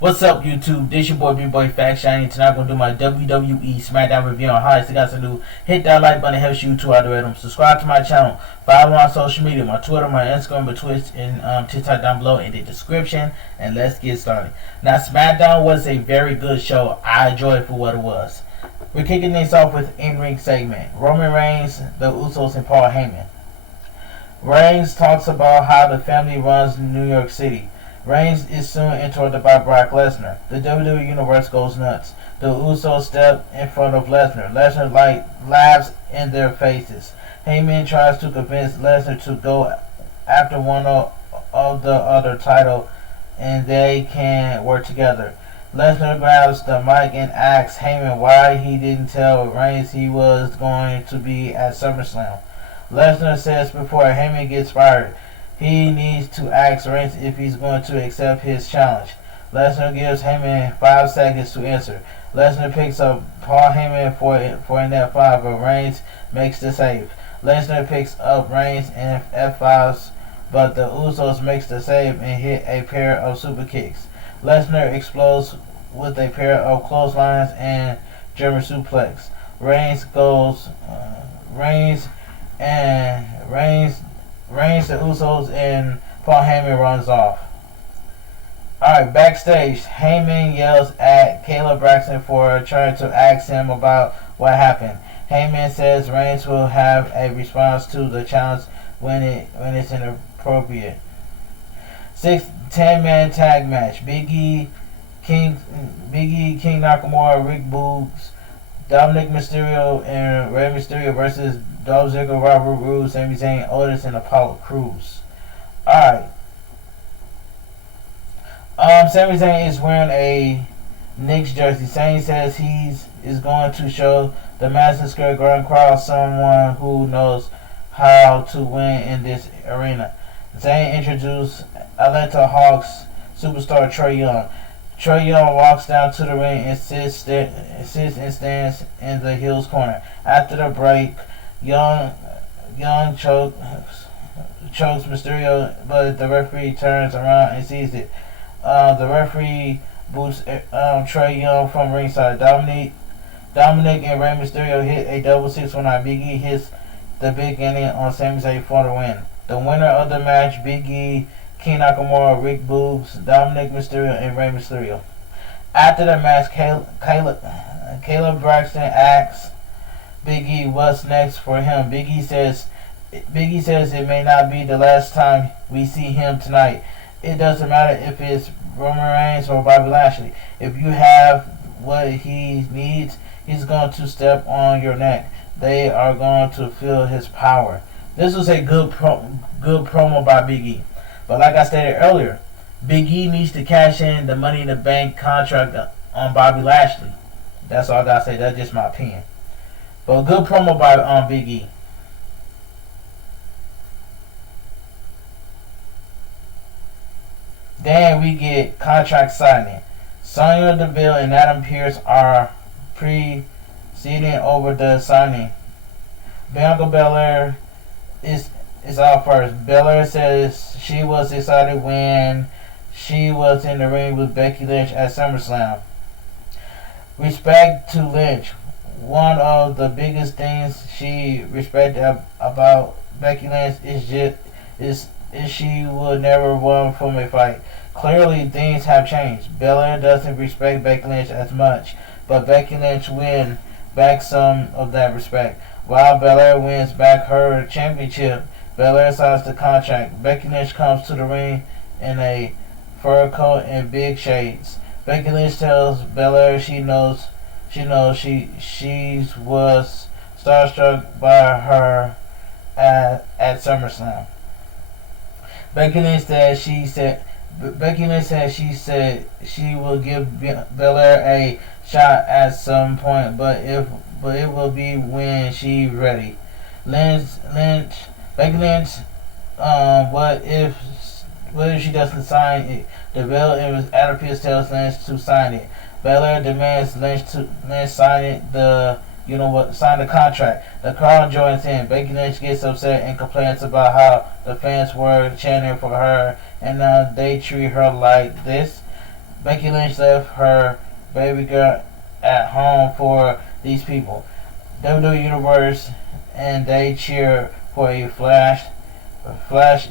What's up, YouTube? This your boy, B-Boy Fact Shiny. Tonight I'm going to do my WWE SmackDown review on how you guys to do. Hit that like button, it helps YouTube algorithm. Subscribe to my channel. Follow on social media, my Twitter, my Instagram, my Twitch, and TikTok down below in the description. And let's get started. Now, SmackDown was a very good show. I enjoyed it for what it was. We're kicking things off with in-ring segment. Roman Reigns, the Usos, and Paul Heyman. Reigns talks about how the family runs New York City. Reigns is soon interrupted by Brock Lesnar. The WWE Universe goes nuts. The Usos step in front of Lesnar. Lesnar laughs in their faces. Heyman tries to convince Lesnar to go after one of the other title and they can work together. Lesnar grabs the mic and asks Heyman why he didn't tell Reigns he was going to be at SummerSlam. Lesnar says before Heyman gets fired, he needs to ask Reigns if he's going to accept his challenge. Lesnar gives Heyman 5 seconds to answer. Lesnar picks up Paul Heyman for a net 5, but Reigns makes the save. Lesnar picks up Reigns and F5s, but the Usos makes the save and hit a pair of super kicks. Lesnar explodes with a pair of clotheslines and German suplex. Reigns, the Usos, and Paul Heyman runs off. Alright, backstage, Heyman yells at Kayla Braxton for trying to ask him about what happened. Heyman says Reigns will have a response to the challenge when it's inappropriate. 10-man tag match. Big E, King Nakamura, Rick Boogs, Dominic Mysterio, and Rey Mysterio versus Dolph Ziggler, Robert Roode, Sami Zayn, Otis, and Apollo Crews. Alright. Sami Zayn is wearing a Knicks jersey. Zayn says he is going to show the Madison Square Garden crowd someone who knows how to win in this arena. Zayn introduced Atlanta Hawks superstar Trae Young. Trae Young walks down to the ring and sits and stands in the Hills corner. After the break, Young chokes Mysterio, but the referee turns around and sees it. The referee boots Trae Young from ringside. Dominic and Rey Mysterio hit a double 619. Big E hits the beginning on Sami Zayn for the win. The winner of the match, Big E, King Nakamura, Rick Boogs, Dominic Mysterio, and Rey Mysterio. After the match, Kayla Braxton asks Big E what's next for him. Big E says it may not be the last time we see him tonight. It doesn't matter if it's Roman Reigns or Bobby Lashley. If you have what he needs, he's going to step on your neck. They are going to feel his power. This was a good promo by Big E. But like I stated earlier, Big E needs to cash in the Money in the Bank contract on Bobby Lashley. That's all I gotta say. That's just my opinion. But a good promo by Big E. Then we get contract signing. Sonya Deville and Adam Pearce are proceeding over the signing. Bianca Belair is out first. Belair says she was excited when she was in the ring with Becky Lynch at SummerSlam. Respect to Lynch. One of the biggest things she respected about Becky Lynch is she would never run from a fight. Clearly, things have changed. Belair doesn't respect Becky Lynch as much, but Becky Lynch wins back some of that respect. While Belair wins back her championship, Belair signs the contract. Becky Lynch comes to the ring in a fur coat and big shades. Becky Lynch tells Belair she was starstruck by her at SummerSlam. Becky Lynch said she will give Belair a shot at some point, but it will be when she's ready. Becky Lynch, what if she doesn't sign it? Deville and Adam Pearce tells Lynch to sign it. Belair demands Lynch sign the contract. The crowd joins in. Becky Lynch gets upset and complains about how the fans were chanting for her and they treat her like this. Becky Lynch left her baby girl at home for these people. WWE Universe, and they cheer for a flash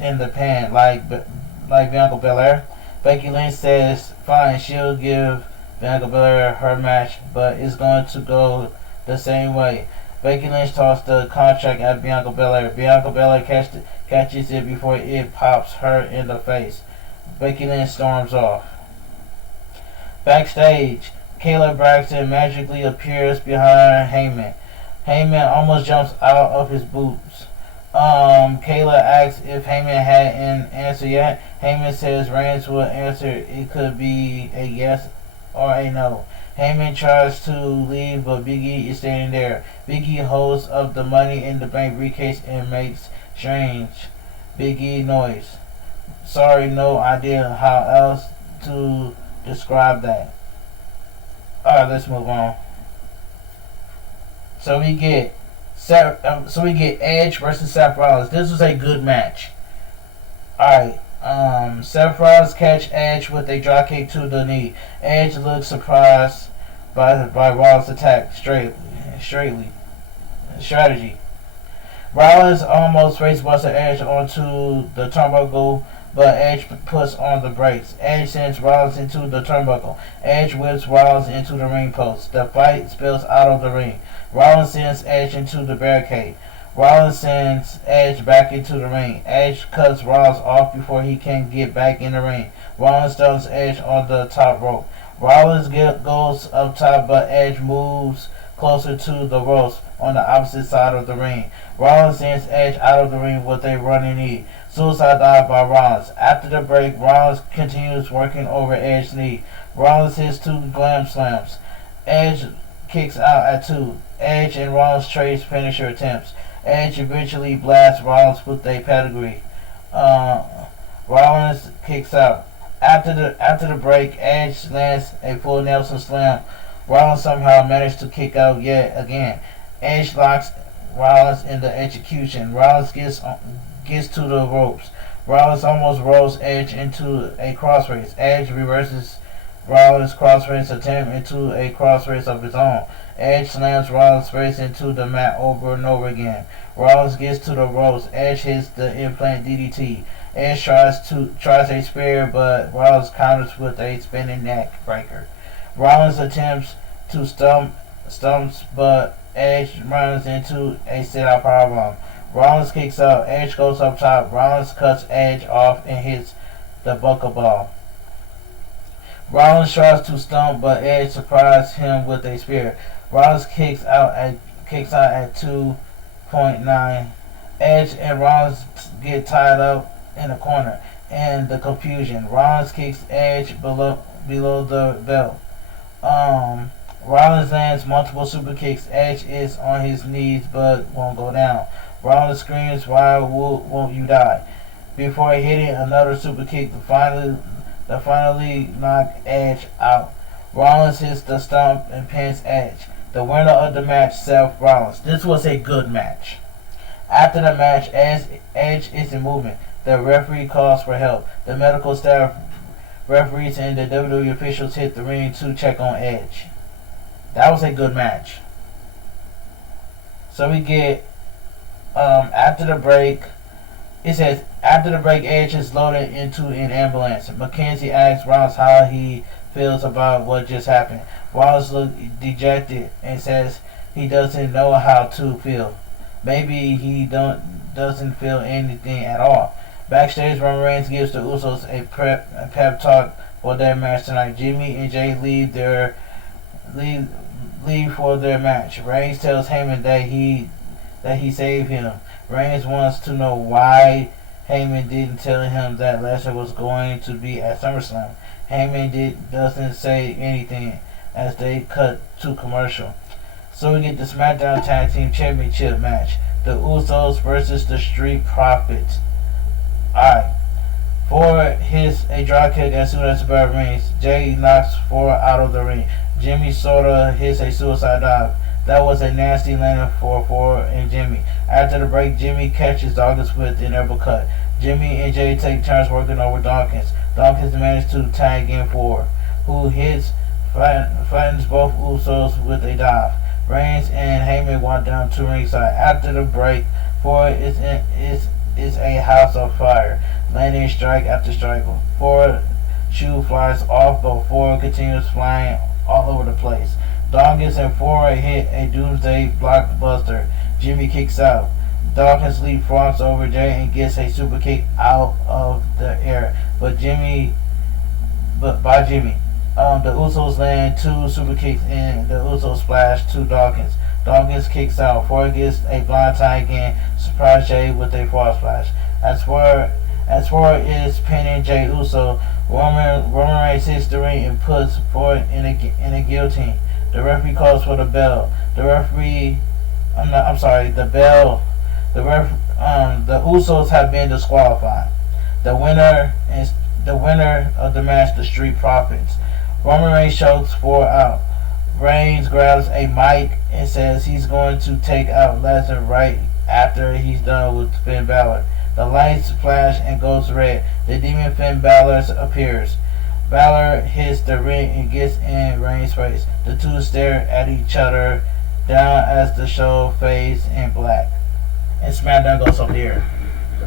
in the pan like Bianca Belair. Becky Lynch says fine, she'll give Bianca Belair her match, but it's going to go the same way. Becky Lynch tossed the contract at Bianca Belair. Bianca Belair catches it before it pops her in the face. Becky Lynch storms off. Backstage, Kayla Braxton magically appears behind Heyman. Heyman almost jumps out of his boots. Kayla asks if Heyman hadn't answered yet. Heyman says Reigns will answer. It could be a yes or a no. Heyman tries to leave, but Big E is standing there. Big E holds up the Money in the Bank briefcase and makes strange Big E noise. Sorry, no idea how else to describe that. Alright, let's move on. So we get Edge versus Seth Rollins. This was a good match. Alright. Seth Rollins catch Edge with a dropkick to the knee. Edge looks surprised by Rollins' attack strategy. Rollins almost facebuster Edge onto the turnbuckle, but Edge puts on the brakes. Edge sends Rollins into the turnbuckle. Edge whips Rollins into the ring post. The fight spills out of the ring. Rollins sends Edge into the barricade. Rollins sends Edge back into the ring. Edge cuts Rollins off before he can get back in the ring. Rollins stuns Edge on the top rope. Rollins goes up top, but Edge moves closer to the ropes on the opposite side of the ring. Rollins sends Edge out of the ring with a running knee. Suicide dive by Rollins. After the break, Rollins continues working over Edge's knee. Rollins hits 2 glam slams. Edge kicks out at 2. Edge and Rollins trade finisher attempts. Edge eventually blasts Rollins with a pedigree. Rollins kicks out. After the break, Edge lands a full Nelson slam. Rollins somehow managed to kick out yet again. Edge locks Rollins in the execution. Rollins gets to the ropes. Rollins almost rolls Edge into a crossface. Edge reverses Rollins' crossface attempt into a crossface of his own. Edge slams Rollins' face into the mat over and over again. Rollins gets to the ropes. Edge hits the implant DDT. Edge tries a spear, but Rollins counters with a spinning neck breaker. Rollins attempts to stumps, but Edge runs into a sit-out powerbomb. Rollins kicks out. Edge goes up top. Rollins cuts Edge off and hits the buckle. Rollins tries to stump, but Edge surprises him with a spear. Rollins kicks out at 2.9. Edge and Rollins get tied up in the corner. And the confusion. Rollins kicks Edge below the belt. Rollins lands multiple super kicks. Edge is on his knees but won't go down. Rollins screams, "Why won't you die?" Before hitting another super kick to finally knock Edge out. Rollins hits the stomp and pins Edge. The winner of the match, Seth Rollins. This was a good match. After the match, Edge is in movement. The referee calls for help. The medical staff, referees, and the WWE officials hit the ring to check on Edge. That was a good match. So we get after the break. It says after the break, Edge is loaded into an ambulance. Mackenzie asks Rollins how he feels about what just happened. Rollins looks dejected and says he doesn't know how to feel. Maybe he doesn't feel anything at all. Backstage, Roman Reigns gives the Usos a pep talk for their match tonight. Jimmy and Jay leave for their match. Reigns tells Heyman that he saved him. Reigns wants to know why Heyman didn't tell him that Lesnar was going to be at SummerSlam. Heyman doesn't say anything as they cut to commercial. So we get the SmackDown Tag Team Championship match. The Usos versus the Street Profits. Alright. Ford hits a drop kick as soon as the bell rings. Jay knocks Ford out of the ring. Jimmy sorta hits a suicide dive. That was a nasty landing for Ford and Jimmy. After the break, Jimmy catches Dawkins with an uppercut. Jimmy and Jay take turns working over Dawkins. Dawkins managed to tag in Ford. who flattens both Usos with a dive. Reigns and Heyman walk down to ringside. After the break, Ford is a house of fire, landing strike after strike. Ford shoe flies off, but Ford continues flying all over the place. Dawkins and Ford hit a doomsday blockbuster. Jimmy kicks out. Dawkins leapfrogs over Jay and gets a super kick out of the air, but by Jimmy. The Usos land 2 super kicks and the Usos splash to Dawkins. Dawkins kicks out. Ford gets a blind tie again. Surprise Jay with a fall splash. As far as pinning Jey Uso, Roman Reigns hits the ring and puts Ford in a guillotine. The referee calls for the bell. The Usos have been disqualified. The winner of the match, the Street Profits. Roman Reigns chokes Ford out. Reigns grabs a mic and says he's going to take out Lesnar right after he's done with Finn Balor. The lights flash and goes red. The demon Finn Balor appears. Balor hits the ring and gets in Reigns' face. The two stare at each other down as the show fades in black. And SmackDown goes up here.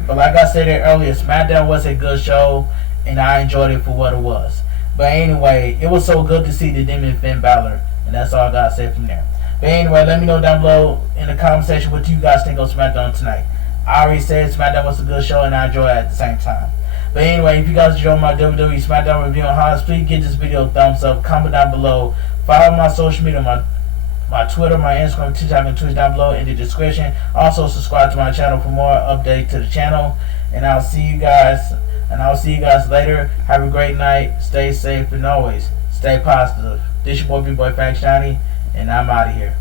But like I said earlier, SmackDown was a good show, and I enjoyed it for what it was. But anyway, it was so good to see the demon Finn Balor, and that's all I got to say from there. But anyway, let me know down below in the comment section what you guys think of SmackDown tonight. I already said SmackDown was a good show, and I enjoyed it at the same time. But anyway, if you guys enjoyed my WWE SmackDown review on highlights, please give this video a thumbs up, comment down below, follow my social media, my Twitter, my Instagram, TikTok, and Twitch down below in the description. Also, subscribe to my channel for more updates to the channel. And I'll see you guys later. Have a great night. Stay safe and always stay positive. This your boy, B-Boy Fact Shiny, and I'm out of here.